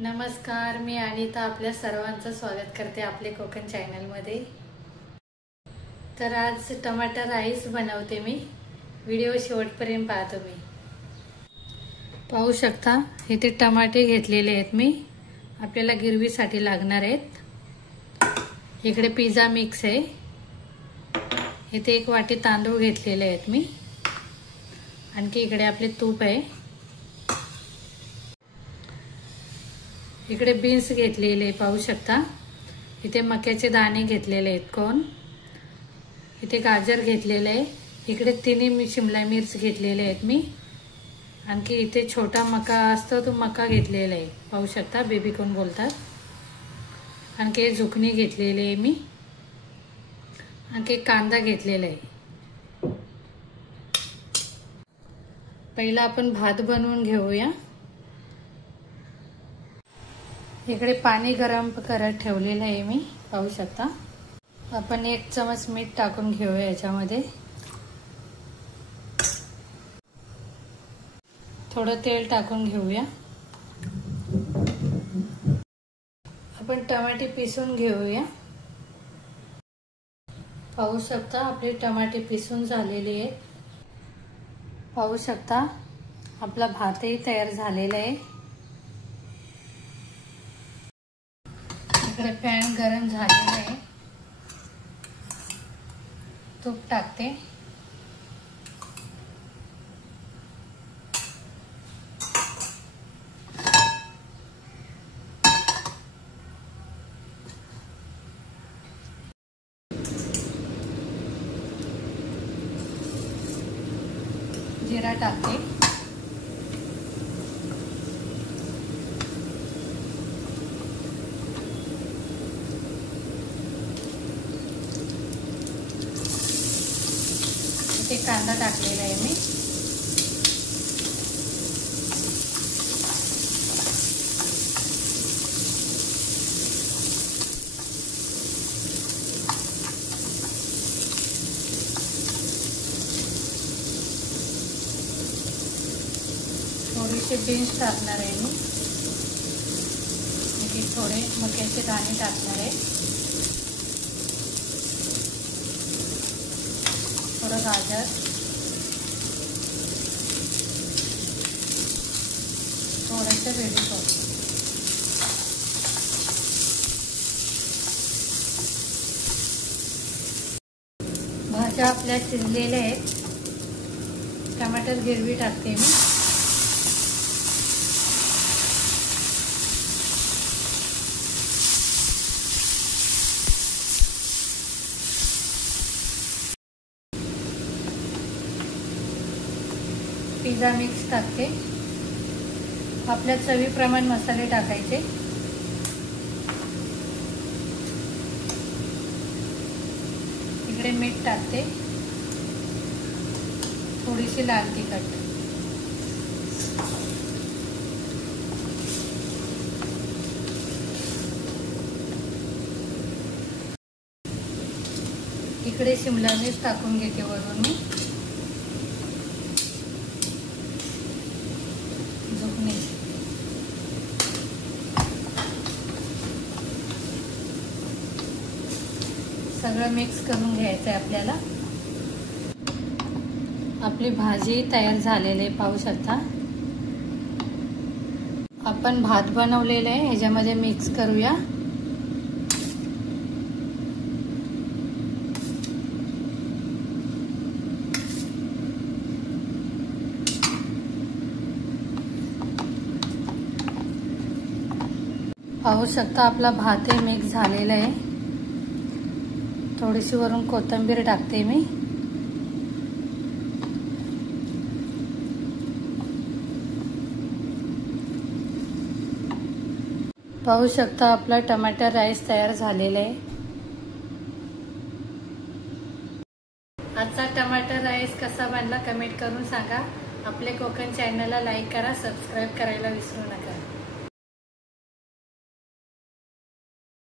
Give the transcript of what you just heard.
नमस्कार, मी अनिता आपल्या सर्वांचं स्वागत करते आपले कोकण चॅनलमध्ये। तर आज टमाटर राईस बनवते मी। व्हिडिओ शेवटपर्यंत पहा तुम्ही। पाहू शकता इथे टमाटे घेतलेले आहेत मी, आपल्याला गिरवीसाठी लागणार आहेत। इकडे पिझ्झा मिक्स आहे, इथे एक वाटी तांदूळ घेतलेले आहेत मी, आणखी इकडे आपले तूप आहे। इकडे बीन्स घेतलेले पाहू शकता, इथे मक्याचे दाणे घेतलेले आहेत कोण, इथे गाजर घेतलेले आहे, इकडे तिन्ही शिमला मिर्च घेतलेले आहेत मी, आणखी इथे छोटा मका असतो तो मका घेतलेला आहे पाहू शकता, बेबी कॉर्न बोलतात। आणखी झुकणी घेतलेली आहे मी, आणखी कांदा घेतलेला आहे। पहिला आपण भात बनवून घेऊया। इकडे पाणी गरम करत ठेवलेलं आहे मी पाहू शकता। आपण 1 चमच मीठ टाकून घेऊया याच्यामध्ये, थोडं तेल टाकून घेऊया। आपण टमाटे पिसून घेऊया। पाहू शकता आपले टमाटे पिसून झालेले आहेत। पाहू शकता आपला भातही तयार झालेला आहे। इकडे पॅन गरम झालेला आहे, तूप टाकते। जिरा टाकते, इथे कांदा टाकलेला आहे मी, थोडेसे बीन्स टाकणार आहे मी, थोडे मक्याचे दाणे टाकणार आहे, थोडं गाजर, थोडंसं बेबी कॉर्न। भाज्या आपल्या शिजलेल्या आहेत। टमाटर गिरवी टाकते मी, पिझ्झा मिक्स टाकते, आपल्या चवीप्रमाणे मसाले टाकायचे। इकडे मीठ टाकते, थोडीशी लाल तिखट, इकडे शिमला मिर्च टाकून घेते वरून मी, झुकणी, सगळं मिक्स करून घ्यायचं आहे आपल्याला। आपली भाजी तयार झालेली आहे पाहू शकता। आपण भात बनवलेला आहे, ह्याच्यामध्ये मिक्स करूया। पाहू शकता आपला भात मिक्स झालेला आहे, थोडीशी वरून कोथिंबीर टाकते मी, पाहू शकता आपला टमाटर राईस तयार झालेला आहे। आजचा टमाटर राईस कसा बनला कमेंट करून सांगा। आपले कोकण चॅनलला लाईक करा, सबस्क्राईब करायला विसरू नका।